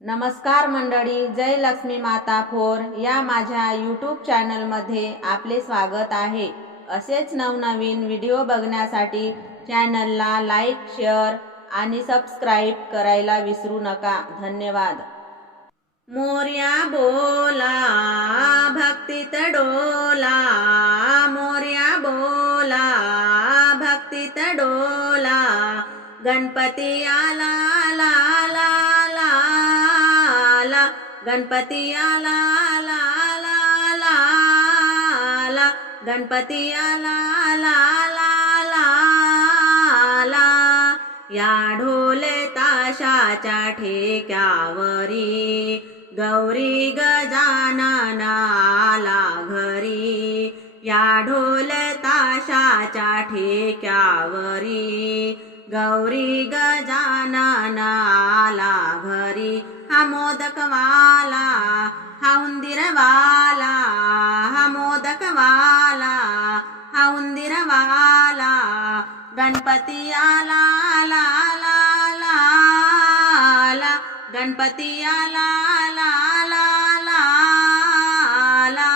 नमस्कार मंडळी, जय लक्ष्मी माता फोर या माझ्या यूट्यूब चॅनलमध्ये आपले स्वागत आहे। असेच नवनवीन व्हिडिओ बघण्यासाठी चॅनलला लाईक, शेअर आणि सबस्क्राईब करायला विसरू नका। धन्यवाद। मोरया बोला भक्तीत डोला, मोरया बोला भक्तीत डोला, गणपती आला ला ला ला ला, गणपती आला ला ला ला ला, गणपती आला ला ला ला ला। या ढोल ताशाच्या ठेक्यावरी गौरी गजानन आला घरी, या ढोल ताशाच्या ठेक्यावरी गौरी गजानन आला घरी। हा मोदकवाला, हा उंदीरवाला, हा मोदकवाला, हा उंदीरवाला, गणपती आला ला ला ला ला, गणपती आला ला ला ला ला।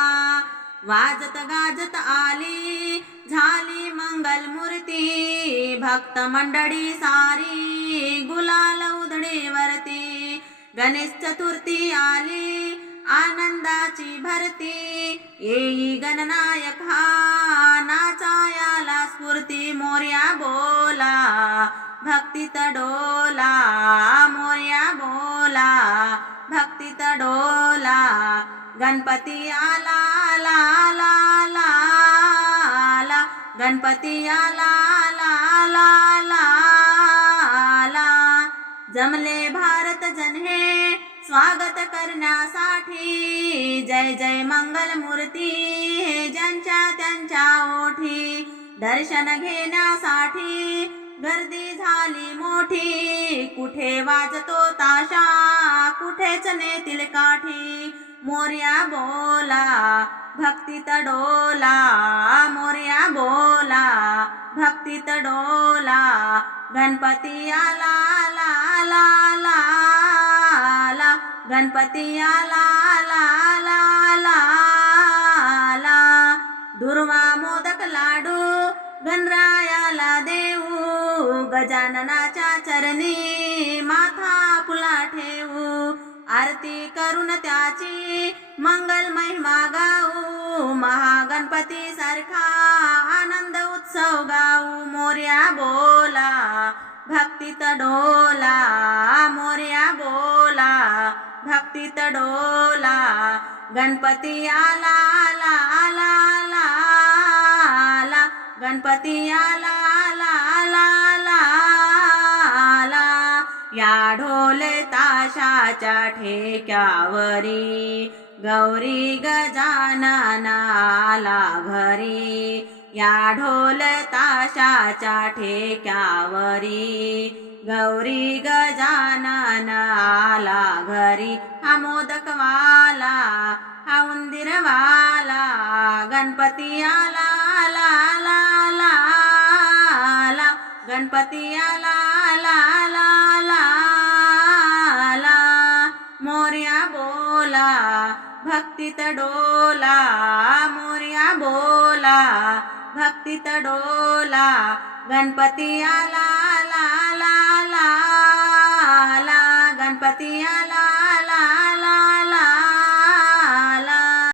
वाजत गाजत आली झाली मंगल मूर्ती, भक्त मंडळी सारी गुलाल उधळीवरती। गणेश चतुर्थी आली आनंदाची भरती, येई गणनायक हा नाचायाला स्फूर्ती। मोरया बोला भक्तीत डोला, मोरया बोला भक्तीत डोला, गणपती आला ला ला ला ला, गणपती आला ला ला ला ला। जमले भारत जन हे स्वागत करण्यासाठी, जय जय मंगल मूर्ती हे ज्यांच्या त्यांच्या ओठी। दर्शन घेण्यासाठी गर्दी झाली मोठी, कुठे वाजतो ताशा कुठेच नेतील काठी। मोरया बोला भक्तीत डोला, मोरया बोला भक्तीत डोला, गणपती आला ला ला ला ला, गणपती आला ला ला ला ला। दुर्वा मोदक लाडू गणरायाला देऊ, गजाननाच्या चरणी माथा फुला ठेवू। आरती करून त्याची मंगल महिमा गाऊ, महागणपती सारखा आनंद उत्सव गाऊ। मोरया बोला भक्तीत डोला, मोरया बोला भक्तीत डोला, गणपती आला ला ला ला ला, गणपती आला ला ला ला ला। या ढोल ताशाच्या ठेक्यावरी गौरी गजानन आला घरी, या ढोल ताशाच्या ठेक्यावरी गौरी गजानन आला घरी। हा मोदकवाला, हा उंदीरवाला, गणपती आला ला ला ला ला, गणपती आला ला ला ला ला। मोरया बोला भक्तीत डोला, मोरया बोला भक्तीत डोला, गणपती आला ला ला ला ला, गणपती आला